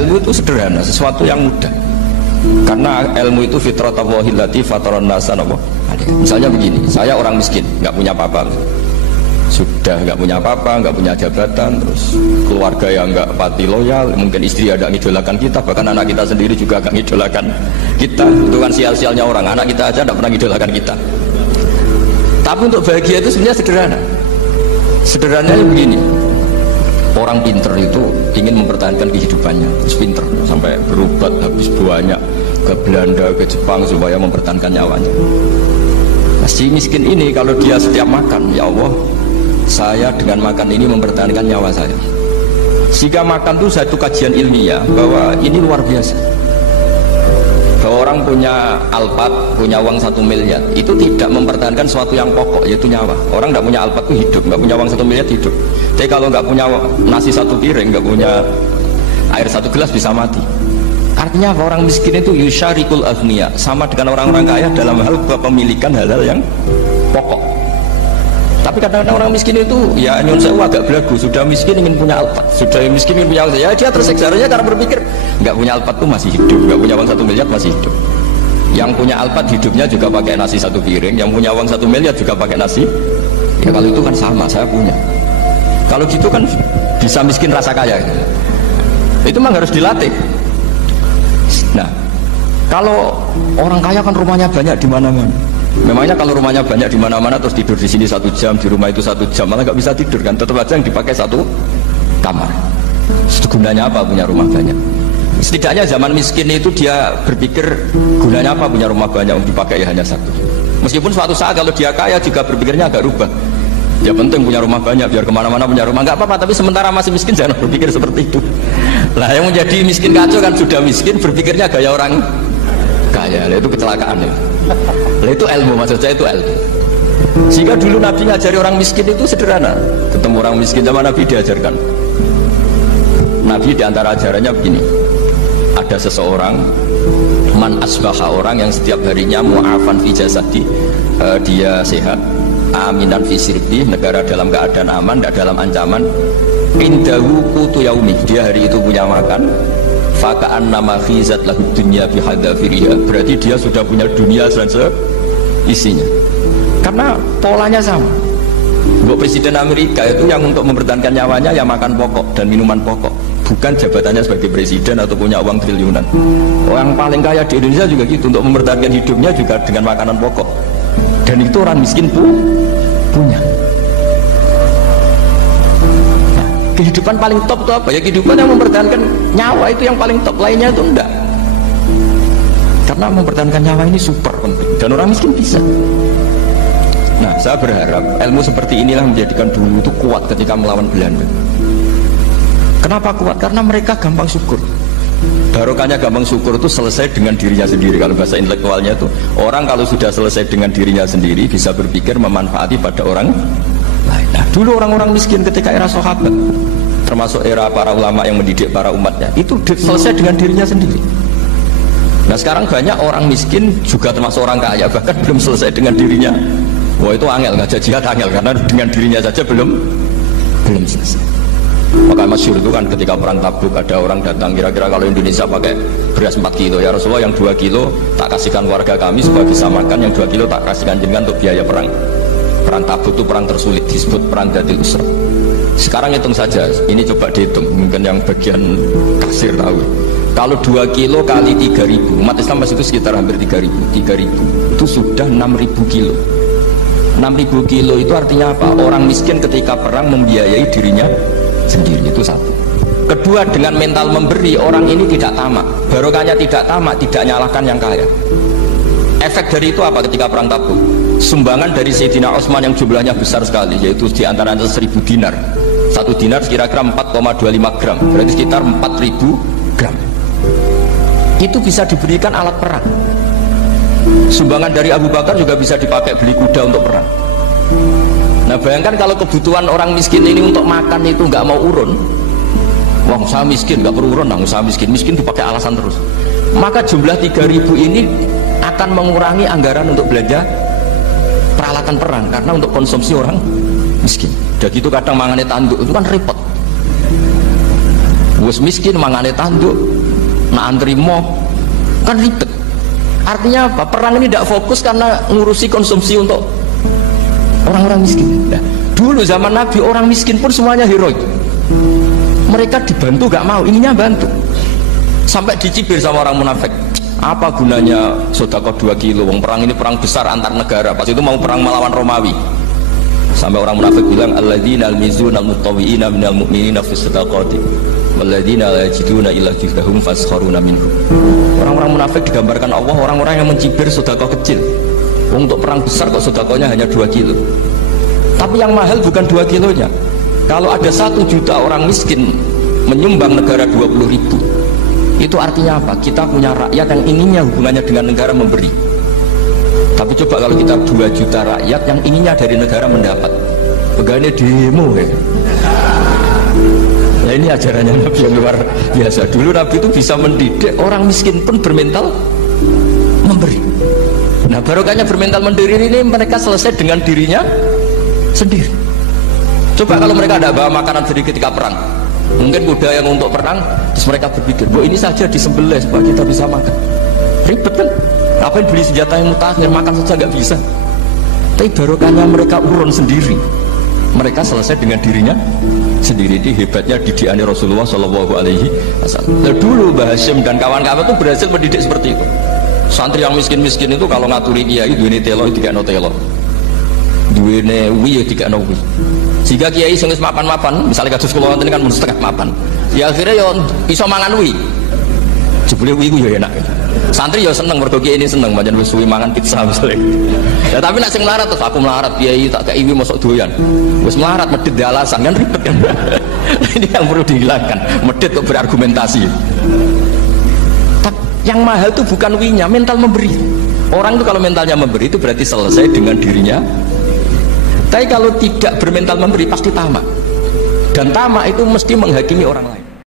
ilmu itu sederhana, sesuatu yang mudah. Karena ilmu itu fitratallahi allati fataran nasa. Misalnya begini, saya orang miskin, nggak punya apa-apa, sudah nggak punya apa-apa, nggak punya jabatan, terus keluarga yang nggak pati loyal, mungkin istri ada ngidolakan kita, bahkan anak kita sendiri juga agak ngidolakan kita. Itu kan sial-sialnya orang, anak kita aja nggak pernah ngidolakan kita. Tapi untuk bahagia itu sebenarnya sederhana. Sederhananya begini, orang pinter itu ingin mempertahankan kehidupannya, terus pinter sampai berobat habis banyak ke Belanda, ke Jepang supaya mempertahankan nyawanya. Nah, si miskin ini kalau dia setiap makan, ya Allah, saya dengan makan ini mempertahankan nyawa saya. Jika makan itu satu kajian ilmiah bahwa ini luar biasa. Bahwa orang punya Alphard, punya uang 1 miliar, itu tidak mempertahankan sesuatu yang pokok, yaitu nyawa. Orang tidak punya Alphard itu hidup, nggak punya uang 1 miliar hidup. Tapi kalau nggak punya nasi 1 piring, nggak punya air 1 gelas bisa mati. Artinya orang miskin itu yusyarikul aghniya, sama dengan orang-orang kaya dalam hal kepemilikan hal-hal yang pokok. Tapi kadang-kadang orang miskin itu ya nyun sewu agak belagu, sudah miskin ingin punya Alphard, sudah miskin ingin punya Alphard, ya dia tersiksa aja karena berpikir nggak punya Alphard tuh masih hidup, nggak punya uang 1 miliar masih hidup. Yang punya Alphard hidupnya juga pakai nasi 1 piring, yang punya uang 1 miliar juga pakai nasi. Ya kalau itu kan sama, saya punya. Kalau gitu kan bisa miskin rasa kaya. Itu memang harus dilatih. Nah, kalau orang kaya kan rumahnya banyak di mana-mana. Memangnya kalau rumahnya banyak di mana-mana terus tidur di sini 1 jam, di rumah itu 1 jam, malah nggak bisa tidur kan? Tetap aja yang dipakai 1 kamar. Itu gunanya apa punya rumah banyak? Setidaknya zaman miskin itu dia berpikir gunanya apa punya rumah banyak untuk dipakai ya hanya 1. Meskipun suatu saat kalau dia kaya juga berpikirnya agak rubah. Ya penting punya rumah banyak biar kemana-mana punya rumah, nggak apa-apa. Tapi sementara masih miskin jangan berpikir seperti itu. Lah yang menjadi miskin kacau kan sudah miskin berpikirnya gaya orang kaya. Lah itu kecelakaan ya. Lah itu ilmu, maksud saya itu ilmu. Sehingga dulu Nabi ngajari orang miskin itu sederhana. Ketemu orang miskin sama Nabi diajarkan. Nabi diantara ajarannya begini. Ada seseorang man asbaha, orang yang setiap harinya mu'afan fi jasadi, dia sehat, aminan fi sirbi, negara dalam keadaan aman, tidak dalam ancaman, indahu qutu yaumi, dia hari itu punya makan, faka'an nama khizat lahu dunya bihadafiriha, berarti dia sudah punya dunia dan isinya. Karena polanya sama. Untuk Presiden Amerika itu yang untuk mempertahankan nyawanya ya makan pokok dan minuman pokok, bukan jabatannya sebagai presiden atau punya uang triliunan. Orang paling kaya di Indonesia juga gitu, untuk mempertahankan hidupnya juga dengan makanan pokok. Dan itu orang miskin punya. Nah, kehidupan paling top itu apa? Ya kehidupan yang mempertahankan nyawa itu yang paling top, lainnya itu enggak. Karena mempertahankan nyawa ini super penting dan orang miskin bisa. Nah, saya berharap ilmu seperti inilah menjadikan dulu itu kuat ketika melawan Belanda. Kenapa kuat? Karena mereka gampang syukur. Barokahnya gampang syukur itu selesai dengan dirinya sendiri. Kalau bahasa intelektualnya itu, orang kalau sudah selesai dengan dirinya sendiri bisa berpikir memanfaati pada orang lain. Nah, dulu orang-orang miskin ketika era sahabat, termasuk era para ulama yang mendidik para umatnya, itu selesai dengan dirinya sendiri. Nah sekarang banyak orang miskin juga termasuk orang kaya, bahkan belum selesai dengan dirinya. Wah itu angel, ngajak jihad angel, karena dengan dirinya saja belum selesai. Maka masyhur itu kan ketika perang Tabuk ada orang datang, kira-kira kalau Indonesia pakai beras 4 kilo, ya Rasulullah yang 2 kilo tak kasihkan warga kami supaya bisa makan, yang 2 kilo tak kasihkan jenengan untuk biaya perang. Perang Tabuk itu perang tersulit, disebut perang Dhatil Usra. Sekarang hitung saja, ini coba dihitung, mungkin yang bagian kasir tahu. Kalau 2 kilo kali 3.000, umat Islam masih itu sekitar hampir 3.000 itu sudah 6.000 kilo. 6.000 kilo itu artinya apa? Orang miskin ketika perang membiayai dirinya sendiri, itu satu. Kedua, dengan mental memberi, orang ini tidak tamak. Barokahnya tidak tamak, tidak nyalahkan yang kaya. Efek dari itu apa ketika perang Tabuk? Sumbangan dari Sayyidina Utsman yang jumlahnya besar sekali, yaitu diantaranya 1.000 dinar. 1 dinar kira-kira 4,25 gram, berarti sekitar 4.000 gram. Itu bisa diberikan alat perang. Sumbangan dari Abu Bakar juga bisa dipakai beli kuda untuk perang. Nah bayangkan kalau kebutuhan orang miskin ini untuk makan itu nggak mau urun. Wah usaha miskin nggak perlu urun, nah usaha miskin dipakai alasan terus. Maka jumlah 3.000 ini akan mengurangi anggaran untuk belanja peralatan perang, karena untuk konsumsi orang miskin. Dan gitu kadang mangannya tanduk itu kan repot. Wis miskin mangane tanduk, nak antri moh kan ribet. Artinya apa? Perang ini tidak fokus karena ngurusi konsumsi untuk orang-orang miskin. Nah, dulu zaman Nabi orang miskin pun semuanya heroik. Mereka dibantu gak mau, inginnya bantu. Sampai dicibir sama orang munafik. Apa gunanya sedekah 2 kilo? Wong perang ini perang besar antar negara. Pas itu mau perang melawan Romawi. Sampai orang munafik bilang alladzina almizuna almutawwi'ina minal mu'minina fi shadaqati walladzina la yajiduna illa juhdahum faskharuna minhum. Orang-orang munafik digambarkan Allah orang-orang yang mencibir sedekah kecil. Untuk perang besar kok sedekahnya hanya 2 kilo. Tapi yang mahal bukan 2 kilonya. Kalau ada 1 juta orang miskin menyumbang negara 20.000, itu artinya apa? Kita punya rakyat yang inginnya hubungannya dengan negara memberi. Tapi coba kalau kita 2 juta rakyat yang inginnya dari negara mendapat, pegawainya demo ya. Nah ini ajarannya Nabi yang luar biasa. Dulu Nabi itu bisa mendidik orang miskin pun bermental memberi. Nah barokahnya bermental mandiri ini mereka selesai dengan dirinya sendiri. Coba kalau mereka tidak bawa makanan sendiri ketika perang, mungkin kuda yang untuk perang, terus mereka berpikir, bahwa ini saja disembelih supaya kita bisa makan. Ribet kan? Ngapain beli senjata yang mutakhir, makan saja nggak bisa. Tapi barokahnya mereka urun sendiri. Mereka selesai dengan dirinya sendiri. Itu hebatnya didikannya Rasulullah Shallallahu Alaihi Wasallam. Dulu Mbah Hashim dan kawan-kawan itu berhasil mendidik seperti itu. Santri yang miskin-miskin itu kalau ngaturi kiai duwene telo dikekno telo. Duwene wi dikekno wi. Jika kiai sing wis mapan-mapan, misalnya kados kula wonten kan mun setengah mapan. Ya akhirnya ya iso mangan wi. Jebule wi ku ya enak. Santri ya seneng mergo kiai ini seneng pancen wis suwi mangan pizza misalnya. Ya tapi nek sing melarat terus aku melarat kiai tak kei wi mosok doyan. Wis melarat medhit di alasan kan ribet kan. Ini yang perlu dihilangkan. Medhit kok berargumentasi. Yang mahal itu bukan winya, mental memberi. Orang itu kalau mentalnya memberi itu berarti selesai dengan dirinya. Tapi kalau tidak bermental memberi pasti tamak. Dan tamak itu mesti menghakimi orang lain.